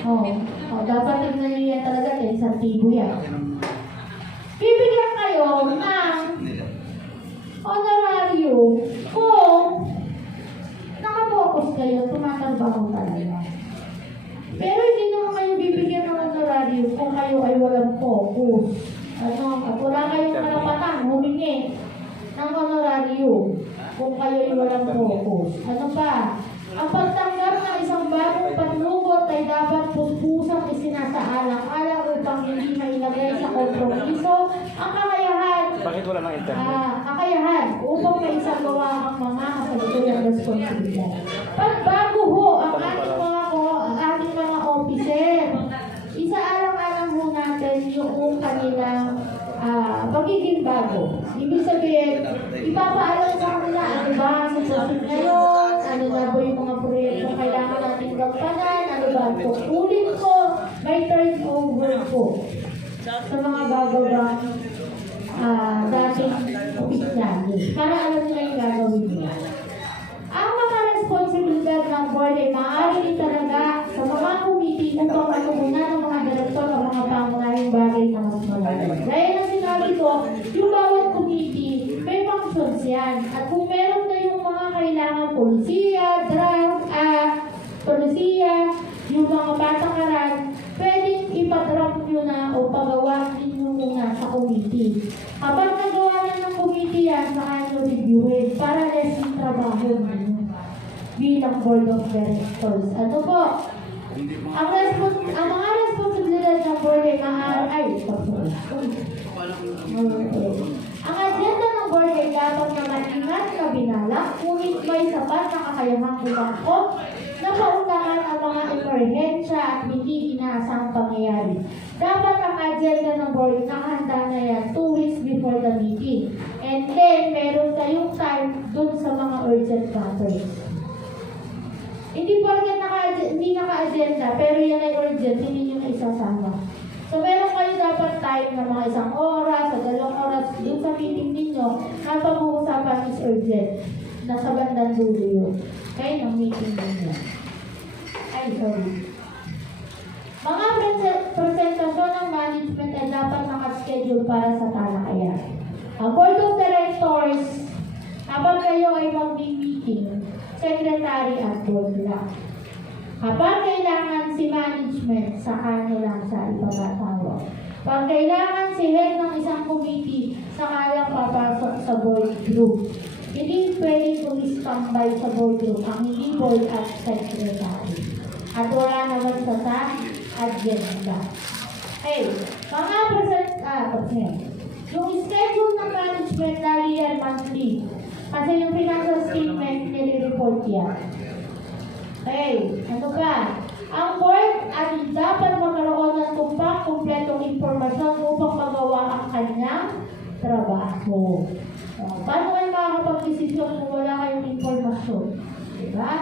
Oh, dapat tignan niyo yan talaga, sensitibo yan. Bibigyan kayo ng honorarium kung nakapokus kayo, tumatrabaho talaga. Pero hindi naman kayo bibigyan ng honorarium kung kayo ay walang focus. Ano, at wala kayong karapatan humingi ng honorarium kung kayo ay walang focus. Ano pa? Ang pagtanggap ng isang bagong panlugot ay dapat puspusang isinasaalang-alang upang hindi mailagay sa kompromiso ang kakayahan. Bakit wala ng internet? Kakayahan upang maisagawa ang mga kasalukuyang responsibilidad. Pagbago ho ang ating mga officer, isaalang-alang ho natin yung kanilang pagiging bago. Ibig sabihin, ipapaalam sa kanila ano ba ang sitwasyon ngayon, ano na ba yung mga proyekto kailangan natin gampanan, ano ba ang tukulin ko, may turnover po sa mga bababang dating opisyali para alam nila yung gagawin nila. Ang mga responsibilidad ng board ay maaari talaga sa mga committee upang matugunan ng mga direktor ang mga pangunahing bagay na mas malalim. Dahil na sinabi ko, yung bawat committee, may functions yan. At kung meron na yung mga kailangan polisiya, yung mga patakaran, pwedeng ipadraft nyo na o pagawa ninyo muna sa committee. Kapag nagawa na ng committee yan, saka nyo reviewin para less yung trabaho ninyo bilang board of directors. Ano po? Ang mga responsibilidad ng board ay ang agenda ng board ay dapat na maingat na binalak, ngunit may sapat na kakayahang umangkot na paunahan ang mga emerhensya at hindi inaasang pangyayari. Dapat ang agenda ng board nakahanda na yan 2 weeks before the meeting. And then, meron kayong time dun sa mga urgent matters. Hindi porket hindi naka-agenda, pero yan ay urgent, hindi nyo na isasama. So, meron kayo dapat time na mga 1 oras o 2 oras dun sa meeting ninyo na pag-uusapan is urgent. Nasa bandang dulo yun. Kaya ng meeting ninyo. Ay, sorry. Mga presentasyon ng management ay dapat nakaschedule para sa talakayan. Ang board of directors, habang kayo ay mag-meeting, secretary at board lang. Kapag kailangan si management, saka nyo lang sa ipapatawag. Pag kailangan si head ng isang committee, saka lang papasok sa board group. Hindi pwedeng umi-standby sa board group ang hindi board at secretary. At wala naman sa agenda. Hey, mga yung schedule ng management lagi yan monthly. Kasi yung financial statement nire-report yan. Hey, ano ba? Ang board ay dapat magkaroon ng tumpak, kumpletong impormasyon upang magawa ang kanyang trabaho. Paano kayo makakapag-desisyon kung wala kayong impormasyon? Diba?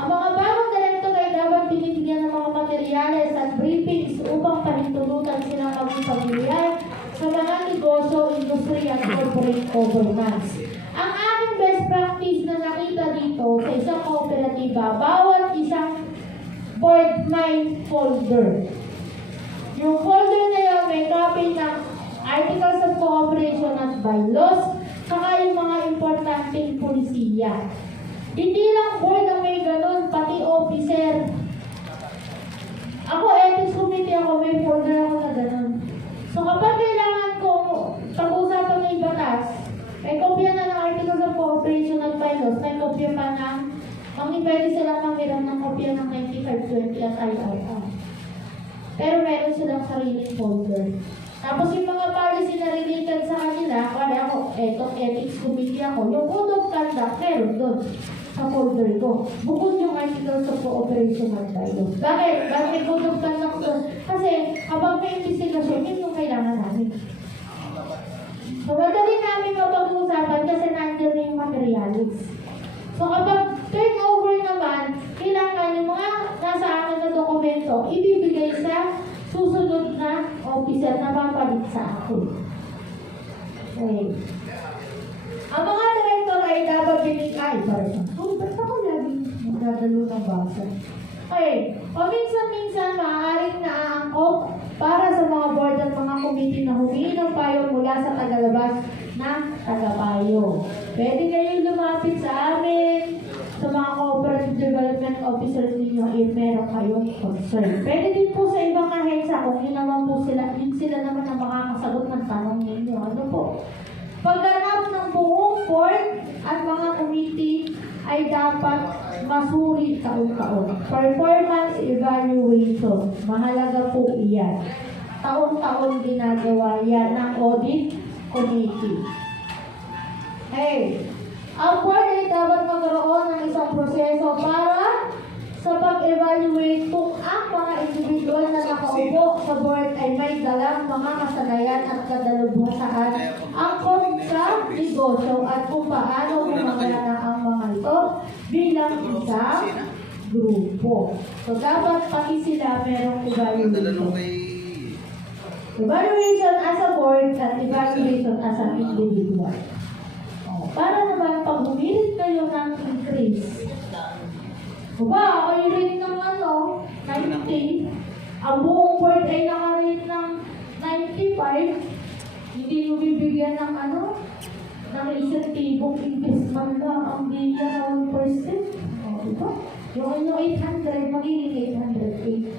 Ang mga bagong direktor ay dapat binibigyan ng mga materyales at briefings upang pahintulutan silang maging pamilyar sa mga negosyo, industriya at corporate governance. Ang aming best practice na nakita dito sa isang kooperatiba, bawat isang board may folder. Yung folder na yun may copy ng Articles of Cooperation at Bylaws, saka yung mga importanteng polisiya. Hindi lang board ang may ganun, pati officer. Ako, ethics committee ako, may folder ako na ganun. So kapag kailangan ko pag-usapan ng batas, may kopya na ng Articles of Cooperation at Bylaws, may kopya pa ng, pwede silang manghiram ng kopya ng 9520 at IRR. Pero meron silang sariling folder. Tapos yung mga policy na related sa kanila, kaya ako, ethics committee ako, yung code of conduct, meron doon sa folder ko. Bukod yung Articles of Cooperation at Bylaws. Bakit? Bakit code of conduct doon? Kasi kapag may investigation, yun yung kailangan namin. So, madali namin mapag-uusapan kasi nandiyan na yung materials. So, kapag turnover naman, kailangan yung mga nasa akin na dokumento, ibibigay sa susunod na officer na mapalit sa akin. Okay. Ang mga director ay dapat binigay. Ba't ako laging magdadalo ng basa? Okay. O minsan-minsan, mula sa tagalabas ng tagapayo. Pwede kayong lumapit sa amin, sa mga cooperative development officers ninyo if meron kayong concern. Pwede din po sa ibang ahensya kung yun naman po sila, yun sila naman ang makakasagot ng tanong ninyo. Ano po? Pagganap ng buong board at mga committee ay dapat masuri taon-taon. Performance evaluation. Mahalaga po iyan. Taon-taon ginagawa yan ng audit committee. Hey, ang board ay dapat magkaroon ng isang proseso para sa pag-evaluate kung ang mga individual na nakaupo sa board ay may dalang mga kasanayan at kadalubhasaan angkop sa negosyo at kung paano gumagana ang mga ito bilang isang grupo. So, dapat pati sila merong evaluation. Evaluation as a board at evaluation as an individual. Para naman pag humirit kayo ng increase, diba, kayo rin ng 90, ang buong board ay nakarate ng 95, hindi nyo bibigyan ng ng insentibong investment lang ang bigyan ng 1%. Diba? Yung inyo 800, magiging 808.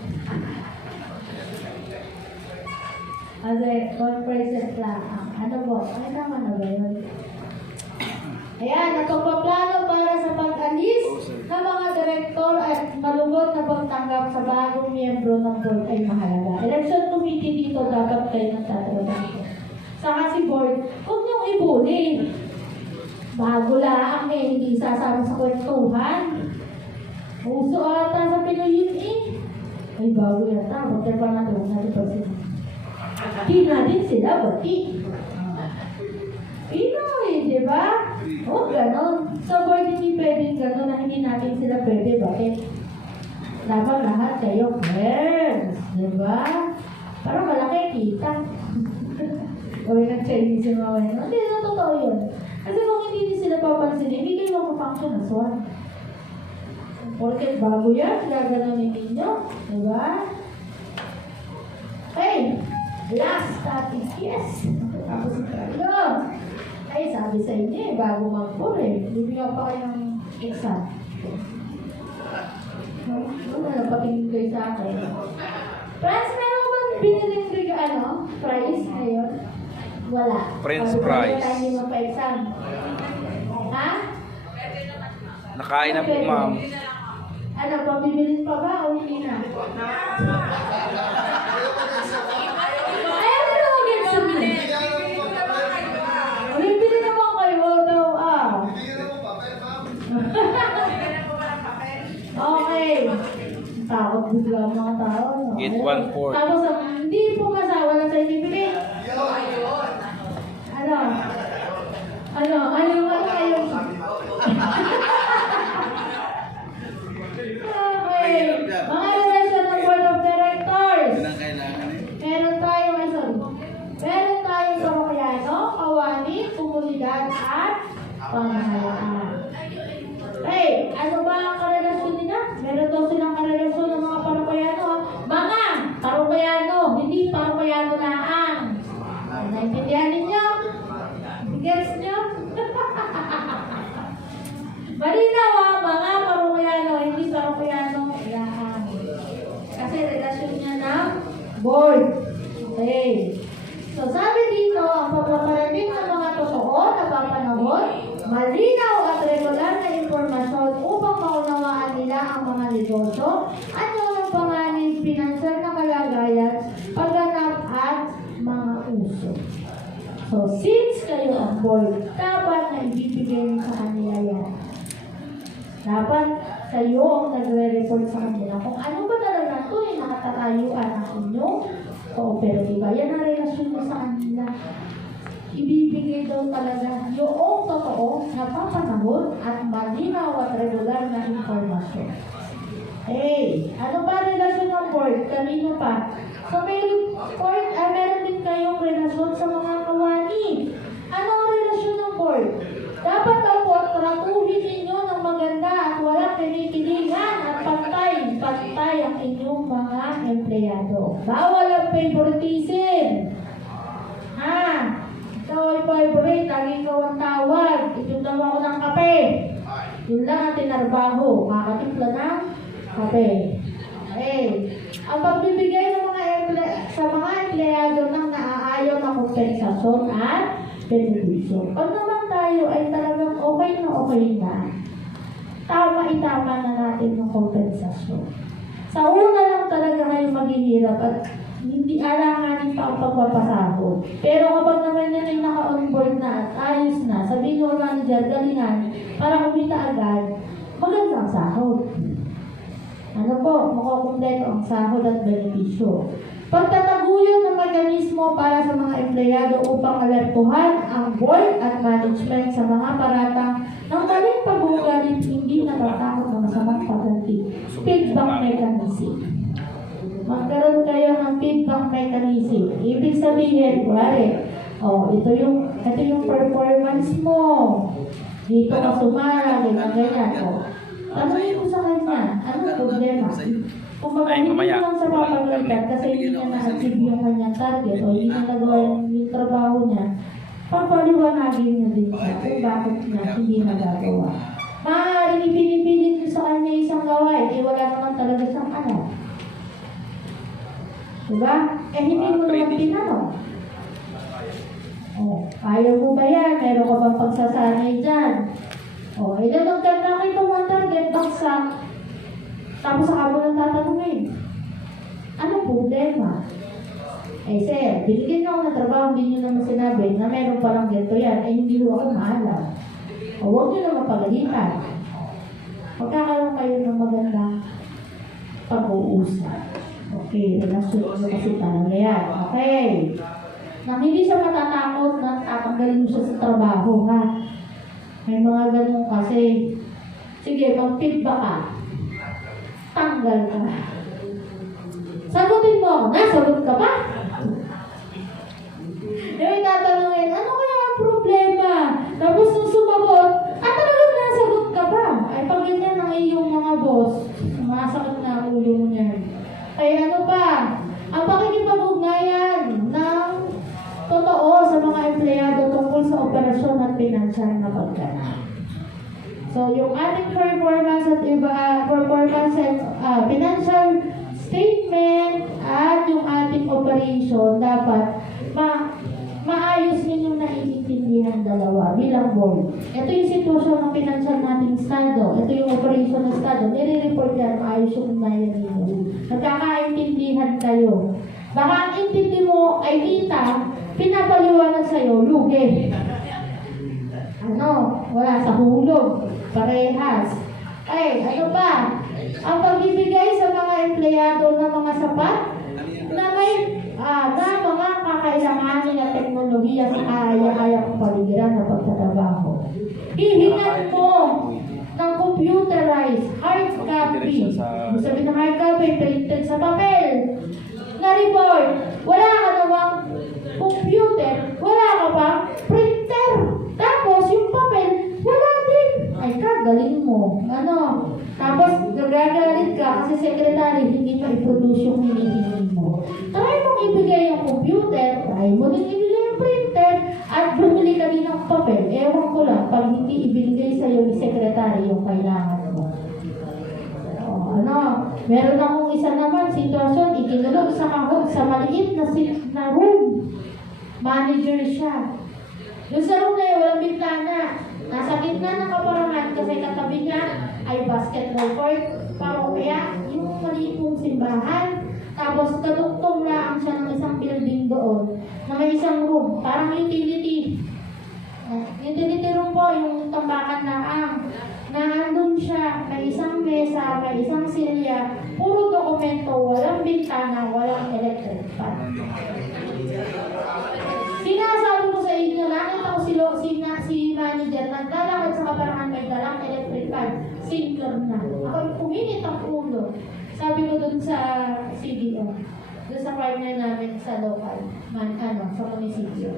Kasi 1% lang. Ano po? Ay naman na ba yun? Ayan, nagpaplano para sa pag-alis ng mga direktor at malugod na pagtanggap sa bagong miyembro ng board ay mahalaga. Election committee dito dapat kayo nagtatrabaho. Saka si board, huwag niyong ibuli. Bago lang hindi sasama sa kwentuhan. Uso ata sa Pinoy yun Ay, bago yata. Bakit pa natin, huwag natin pagsin. Di natin sila, bati. Pinoy, di ba? O, ganon. Sa board hindi pwedeng ganon na hindi natin sila pwede. Bakit? Dapat lahat kayo friends. Di ba? Parang malaki kita. Gawin ng Chinese yung mga yun. Hindi na totoo yun. Kasi kung hindi sila papansin, hindi kayo makafunction as one. Porket bago yan, gaganonin ninyo. Di ba? Hey! Last topic, yes! Tapos ito. Ay, sabi sa inyo bago mag-board bibigyan pa kayo ng exam. Ano na patingin kayo sa akin? Friends, meron ba biniling prize ngayon? Wala. Friends prize. Wala tayo magpa-exam. Ha? Nakain na po, ma'am. Ano, pabibilin pa ba o hindi na? Okay. Takot bigla ang mga tao. No? Get 1/4. Tapos, hindi po masawa ng certificate. Ano? Kayo? Okay. Mga relasyon ng Board of Directors. Meron tayong parokyano, kawani, komunidad, at pamahalaan. Hey, ano ba ang karelasyon nila? Meron daw silang karelasyon ng mga parokyano. Mga parokyano, hindi parokyano laang. Naintindihan ninyo? Gets nyo? Malinaw mga parokyano, hindi parokyano laang. Kasi relasyon niya ng board. Okay. So sabi dito, ang pagpaparating ng mga totoo na papanahon, malinaw at regular na impormasyon upang maunawaan nila ang mga negosyo at yung panganin, financial na kalagayan, pagganap at mga uso. So, since kayo ang board, dapat na ibibigay sa kanila yan. Dapat kayo ang nagre-report sa kanila kung ano ba talaga ito nakatatayuan ang inyong kooperatiba. Yan ang relasyon mo sa kanila. Ibibigay daw talaga yung totoo na papanahon at malinaw at regular na informasyon. Hey, ano ba relasyon ng board? Kanino pa? So, meron din kayong relasyon sa mga kawani. Ano ang relasyon ng board? Dapat daw po tratuhin ninyo ng maganda at walang kinikilingan at pantay ang inyong mga empleyado. Bawal ang favoritism. ikaw ay favorite, lagi ikaw ang tawag, itundaw ako ng kape. Yun lang ang tinarbaho, kakatimpla ng kape. Okay. Ang pagbibigay ng sa mga empleyado ng naaayaw na kompensasyon at benepisyo. Pag naman tayo ay talagang okay na, tama na natin ng kompensasyon. Sa una lang talaga kayo maghihirap at hindi alanganin pa ang pagpapasahod. Pero kapag naman yan ay naka-onboard na at ayos na, sabihin mo manager, galingan, para kumita agad, maganda ang sahod. Ano po, makukumpleto ang sahod at benepisyo. Pagtataguyod ng mekanismo para sa mga empleyado upang alertuhan ang board at management sa mga paratang ng maling pag-uugali hindi natatakot ng masamang pagganti. Feedback mechanism. Magkaroon kayo ng feedback mechanism. Ibig sabihin, ito yung performance mo. Dito ka sumara, ganyan. Tanungin mo sa kanya, anong problema? Kung hindi lang sa papagalitan kasi hindi niya na-achieve yung kanyang target o hindi niya nagawa yung trabaho niya, papaliwanagin niya din siya kung bakit niya hindi nagagawa. Maaaring ipinipilit niyo sa kanya isang gawain, wala naman talaga siyang alam. Diba? Hindi mo naman tinanong. Ayaw mo ba yan? Meron ka bang pagsasanay dyan? Ilanong ka na kayo mga target, baksak. Tapos saka mo nang tatanungin. Anong problema? Sir, binigyan niyo ako ng trabaho, hindi niyo naman sinabi na meron palang ganito yan, hindi ko ako maalam. Huwag niyo naman pagalitan. Magkakaroon kayo ng magandang pag-uusap. Okay, relasyon nyo kasi talaga yan. Okay. Nang hindi siya matatakot na tatanggalin mo siya sa trabaho, ha? May mga ganun kasi. Sige, mag-feedback ka. Tanggal ka. Sagutin mo, nasagot ka ba? Yung tatanungin, ano kaya ang problema? Tapos nung sumagot, talagang nasagot ka ba? Ay pag ganyan ang iyong mga boss, sumasakit na ang ulo mo niyan. Ay ano pa? Ang pakikipag-ugnayan ng totoo sa mga empleyado tungkol sa operasyon at pinansyal na pagganap. So, yung ating performance at financial statement at yung ating operation dapat maayos ninyong naiintindihan dalawa bilang board. Ito yung sitwasyon ng financial nating estado. Ito yung operation ng estado. Nire-report yan, maayos yung unayan ninyo. Nagkakaintindihan kayo. Baka ang intindi mo ay kita, pinapaliwanag sa'yo, lugi. Wala sa hulog. Parehas. Ano ba? Ang pagbibigay sa mga empleyado ng mga sapat na may mga kakailanganin na teknolohiya sa kaya-kaya kong paligiran na pagtatrabaho. Hihingan mo ng computerized hard copy. Sabi ng hard copy, printed sa papel. Na report, wala ka namang computer, wala ka pang printer. Tapos yung papel, wala din. Galing mo. Tapos gagagalit ka kasi secretary, hindi pa i-produce yung hinihingi mo. Try mong ibigay yung computer, try mo din ibigay yung printer, at bumili ka din ng papel. Ewan ko lang, pag hindi ibigay sa'yo ni secretary yung kailangan mo. Meron akong isa naman sitwasyon, itinulog sa kahog sa maliit na room. Manager siya. Yung sa room na yun, walang bintana. Nasa gitna ng kaparangan kasi katabi niya ay basketball court. Parang kaya yung maliit mong simbahan. Tapos katugtong lang siya ng isang building doon na may isang room. Parang utility. Utility room po, yung tambakan na nandun siya, may isang mesa, may isang silya, puro dokumento, walang bintana, walang electric fan. Sinasabi ko sa inyo, nakita ko si manager, naglalakad sa kaparangan, may dalang electric fan, simpler na. Ako puminit ang ulo. Sabi ko dun sa CDO, dun sa partner namin sa local, sa munisipyo.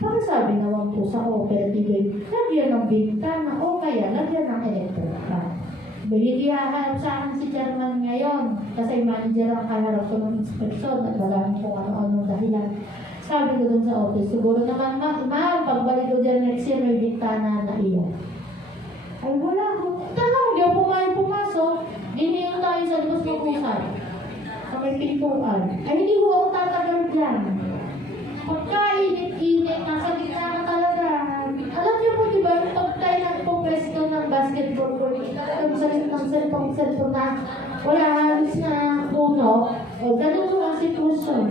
Bakit sabi naman po sa cooperative, lagyan ng bintana o kaya lagyan ng electric fan. Hindi haharap sa akin si chairman ngayon kasi manager ang kaharap ko ng inspeksyon at wala kung ano-anong dahilan. Sabi ko dun sa office, siguro naman, ma'am, pagbalik ko dyan next year, may bintana na iyan. Ay, wala ako. Tanong, hindi ako pumasok. Iniyon tayo sa labas ng pusat. Sa may pintuan. Ay, hindi ko ako tatagal dyan. Pagkainit-init, nasa gitna ka talaga. Alam niyo po, di ba, yung pagtay ng pwesto ng basketball court, talagang salit ng cellphone na wala halos na puno, o ganun po ang sitwasyon.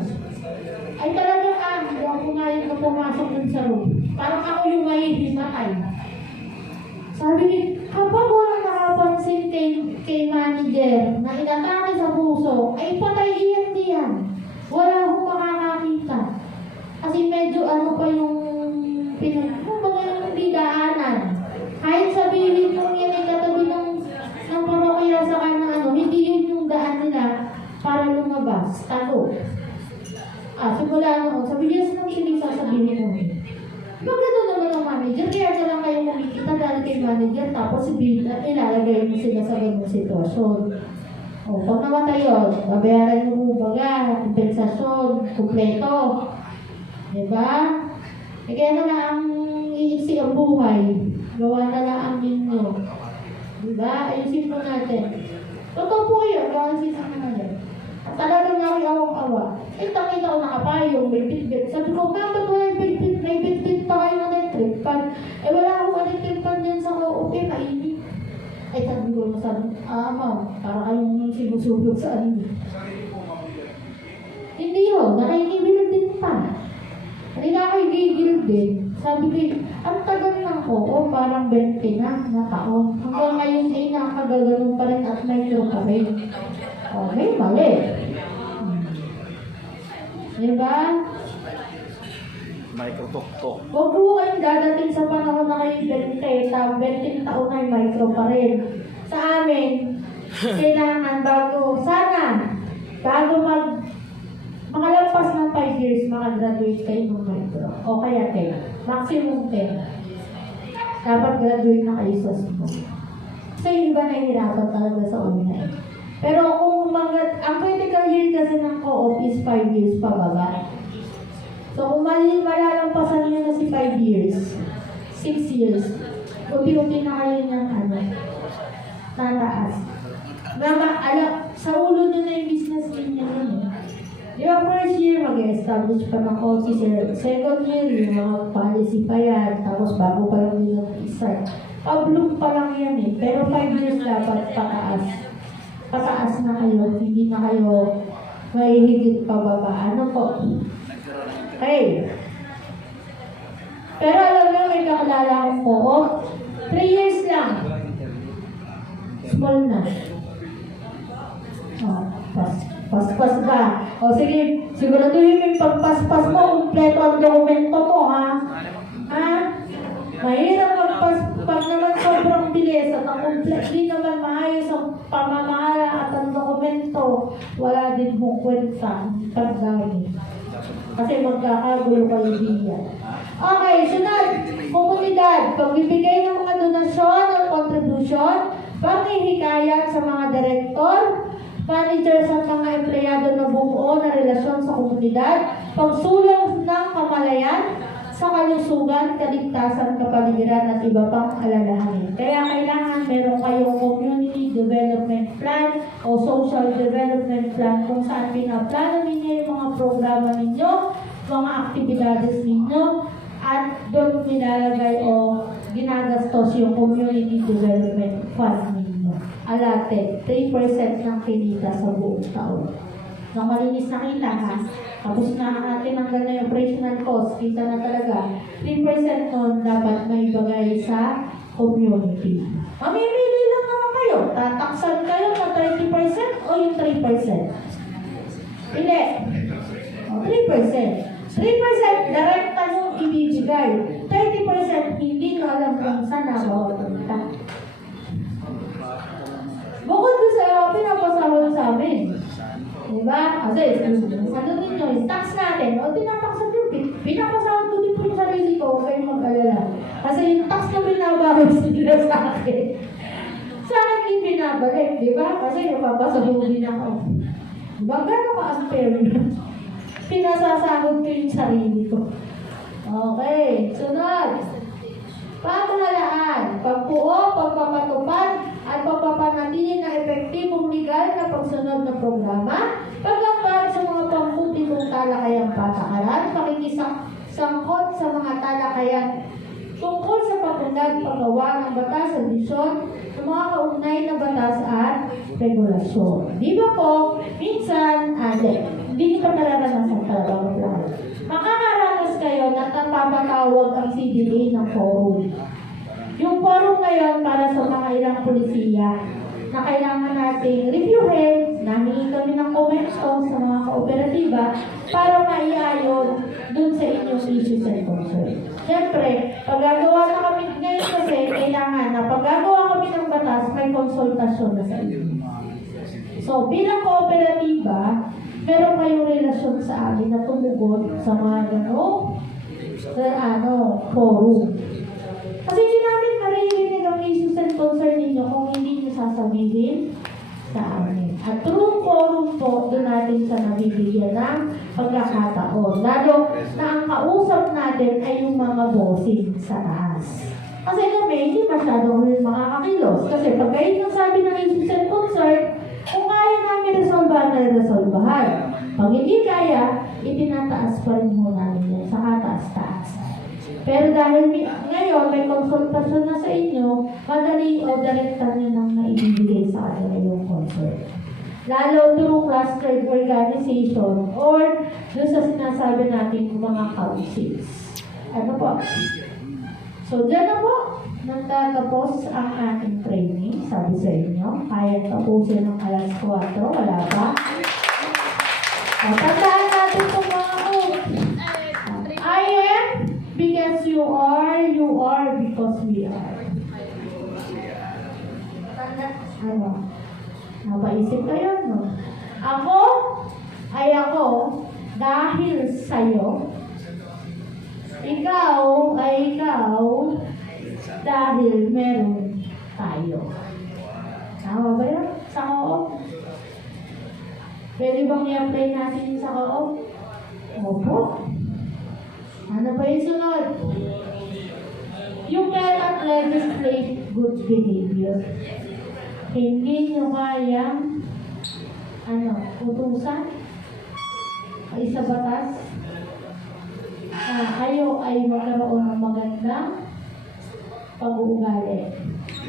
Ay talagang hindi ako pumayag na pumasok dun sa room. Parang ako yung mahihimatay. Sabi ni, kapag walang nakapansin kay manager na inatake sa puso, ay patay iyan diyan. Wala akong makakakita. Kasi medyo pa yung kumbaga yung bidaanan. Kahit sabihin mo yan ay katabi ng parokya sa kanya, hindi yun yung daan nila para lumabas. Talo. Simula ako. Sabi niya, sino yung sasabihin mo? Maganda naman ang manager, kaya na lang kayo kumikita dahil kay manager, tapos ilalagay mo sila sa ganung sitwasyon. Pag namatay yun, babayaran mo baga, kompensasyon, kumpleto. Diba? Kaya na lang ang iiksi ang buhay. Gawa na lang ang ninyo. Diba? Ayusin po natin. Totoo po yun, gawa siya sa kanila. At talagang ako'y awang-awa. Takita ko nakapayong, may bitbit. Sabi ko, ma'am, ba't may bitbit pa kayo na electric fan? Wala akong electric fan dyan sa co-op, mainit. Sabi ko, ma'am, para kayong sinusulog sa ano. Hindi yun, nakikibilag din pa. Hindi na ako'y gigil din. Sabi ko, ang tagal ng co-op, parang 20 na taon. Hanggang ngayon ay nakakagaganon pa rin at may low pa rin. May mali. Diba? Micro-tok-tok. Huwag po kayong dadating sa panahon na kayo 20 taon na yung micro pa rin. Sa amin, kailangan bago makalagpas ng 5 years, makagraduate kayo ng micro. O kaya 10. Maximum 10. Dapat graduate na kayo sa school. So yung iba nahihirapan talaga sa una. Pero kung ang critical year kasi ng co-op is 5 years pababa. So kung malalampasan nyo na si 5 years, 6 years, unti-unti na kayo ng tataas. Sa ulo nyo na yung business ninyo nun. Yung first year, mag-establish pa ng officer. Second year, yung mga policy pa yan. Tapos bago pa lang nila start. Pablong pa lang yan eh. Pero 5 years dapat pataas. Pataas na kayo. Hindi na kayo mahihigit pababa. Ano po? Hey! Pero alam mo, may kakalala akong po. 3 years lang. Small na. Paspas ba? O sige, siguraduhin mo yung pagpaspas mo, kumpleto ang dokumento mo, ha? Mahirap pag naman sobrang bilis at ang di naman maayos ang pamamahala at ang dokumento, wala din mong kwenta pagdami. Kasi magkakagulo kayo diyan. Okay, sunod. Komunidad. Pagbibigay ng mga donasyon o contribution, paghihikayat sa mga direktor, managers at mga empleyado na bumuo na relasyon sa komunidad, pagsulong ng kamalayan sa kalusugan, kaligtasan, kapaligiran at iba pang alalahanin. Kaya kailangan meron kayong community development plan o social development plan kung saan pinaplano ninyo yung mga programa ninyo, mga aktibidades ninyo, at doon nilalagay o ginagastos yung community development fund ninyo. Allotted, 3% ng kinita sa buong taon. Nang malinis na kita, ha? Tapos na natin hanggang na yung operational cost, kita na talaga, 3% nun dapat may bagay sa community. Mamimili lang naman kayo. Tataksan kayo na 30% o yung 3%? Hindi. 3%. 3% direkta yung ibibigay. 30% hindi ko alam kung saan nabawapunta. Bukod doon sa pinapasahod sa amin. Diba? Kasi, ano ninyo, yung tax natin, o tinataksan yun, pinapasahod ko din po yung sarili ko, huwag kayong mag-alala. Kasi yung tax na binabahod sila sa akin. Sa akin yung binabalik, diba? Kasi napapasahod din ako. Diba? Gano'n ka-unfair yun? pinasasahod ko yung sarili ko. Okay, sunod. Pamahalaan, pagbuo, pagpapatupad, at pagpapanatili ng epektibong legal na pagsunod ng programa, pag-ambag sa mga pampublikong talakayang patakaran, pakikisangkot sa mga talakayan tungkol sa pag-unlad paggawa ng batas at desisyon ng mga kaugnay na batas at regulasyon. Di ba po, minsan, hindi nyo pa nararanasan talaga mag-lahat. Makakaranas kayo na napapatawag ang CDA ng forum. Yung forum ngayon para sa mga ilang polisiya na kailangan nating reviewin, nahingi kami ng comments sa mga kooperatiba para maiayon dun sa inyong issues and concerns. Siyempre, paggagawa na kami ngayon kasi kailangan na paggagawa kami ng batas, may konsultasyon na sa inyo. So, bilang kooperatiba, meron kayong relasyon sa amin na tumugon sa mga forum. Kasi hindi namin maririnig ang issues and concern ninyo kung hindi nyo sasabihin sa amin. At through forum po, doon natin sa nabibigyan ng pagkakataon. Lalo na ang kausap natin ay yung mga bossing sa taas. Kasi kami, hindi masyadong makakakilos. Kasi pag kayo nang sabi ng issues and concern, kung kaya namin resolbahan na resolbahan. Pag hindi kaya, itinataas pa rin mo namin yan sa kataas-taas. Pero dahil ngayon may konsultasyon na sa inyo, madali o direkta nyo nang naibibigay sa kanila yung concern. Lalo through clustered organization or doon sa sinasabi natin mga councils. Ano po? So, dyan na po. Nagtatapos ang ating training. Sabi sa inyo, kaya tapusin ng alas 4. Wala pa. Tandaan natin itong mga I am because you are because we are. Ano? Napaisip kayo, no? Ako ay ako dahil sa'yo. Ikaw ay ikaw dahil meron tayo. Tama ba yun? Sa co-op? Pwede bang i-apply natin yung sa co-op? Opo. Ano ba yung sunod? You cannot legislate good behavior. Hindi nyo kayang utusan ay sa batas. Kayo ay magkaroon ng magandang pag-uugali.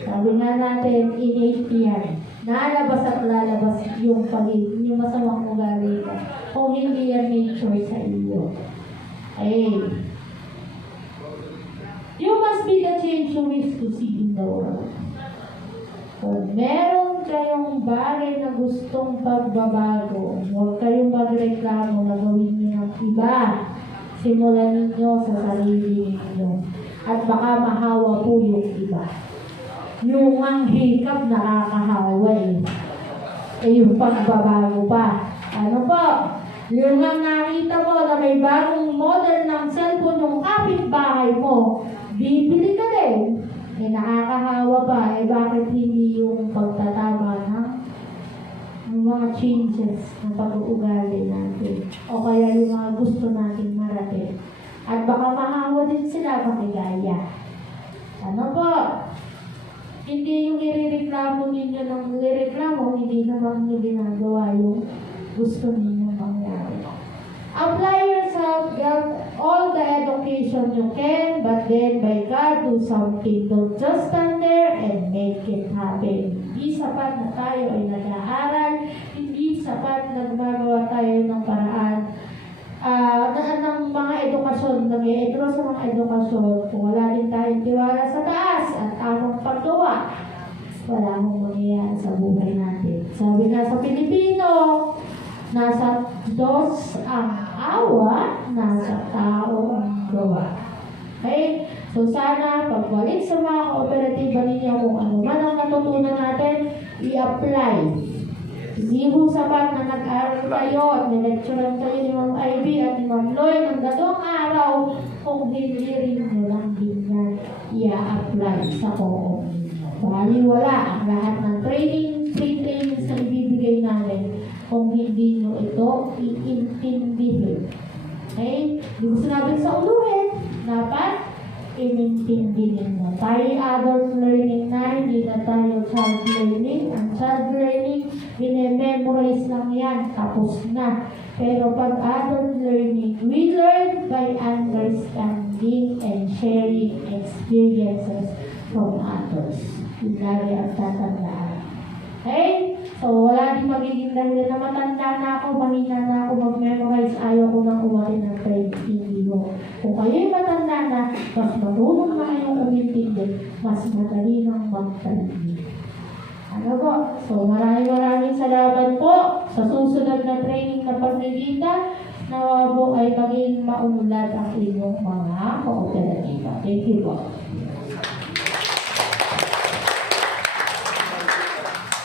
Sabi nga natin, innate yan. Nalabas at lalabas yung masamang ugali ka. Kung hindi yan nature sa iyo. You must be the change you wish to see in the world. Kung meron kayong bagay na gustong pagbabago, huwag kayong magreklamo na gawin niyo ng iba. Simulan ninyo sa sarili ninyo. At baka mahawa po yung iba. Yung ang hikap nakakahawa yung pagbabago pa. Ano po? Yung ang nakita mo na may bagong model ng cellphone yung kapitbahay mo, bibili ka din. Nakakahawa pa. Bakit hindi yung pagtatama ng mga changes na pag-uugali natin? O kaya yung mga gusto natin marating. At baka mahawa din sila makigaya. Ano po? Hindi yung irereklamo ninyo ng irereklamo, hindi naman nyo ginagawa yung gusto ninyo mangyari. Apply yourself, get all the education you can, but then by God, do something. Don't just stand there and make it happen. Hindi sapat na tayo ay nag-aaral, hindi sapat na gumagawa tayo ng paraan ng mga edukasyon, nag-i-enroll sa mga edukasyon. Kung wala din tayong tiwala sa taas at tamang paggawa, wala akong mangyayari sa buhay natin. Sabi nga sa Pilipino, nasa Diyos ang awa, nasa tao ang gawa. Okay? So sana, pagbalik sa mga kooperatiba ninyo, kung ano man ang natutunan natin, i-apply. Hindi mo sapat na nag-aral kayo at nilecturean kayo ni Ma'am Ivy at ni Ma'am Lloyd ng dalawang araw kung hindi rin nyo lang din yan i-apply sa co-op. Bali wala ang lahat ng training, free trainings na ibibigay namin kung hindi nyo ito iintindihin. Okay? Yung sinabi sa uluhin, dapat inintindihin na. Tayo adult learning na, hindi na tayo child learning. Ang child learning, memorize lang yan, tapos na. Pero pag adult learning, we learn by understanding and sharing experiences from others. Yun lagi ang tatandaan. Okay? So, wala din magiging dahilan na matanda na ako, mahina na ako mag-memorize, ayaw ko nang umatin ng trade, hindi mo. Kung kayo'y matanda na, mas marunong na kayong umintindi, mas madali nang mag-trade. Ano po? So, maraming salamat po sa susunod na training na paglilita. Nawa po ay maging maunlad ang inyong mga kooperatiba. Thank you po.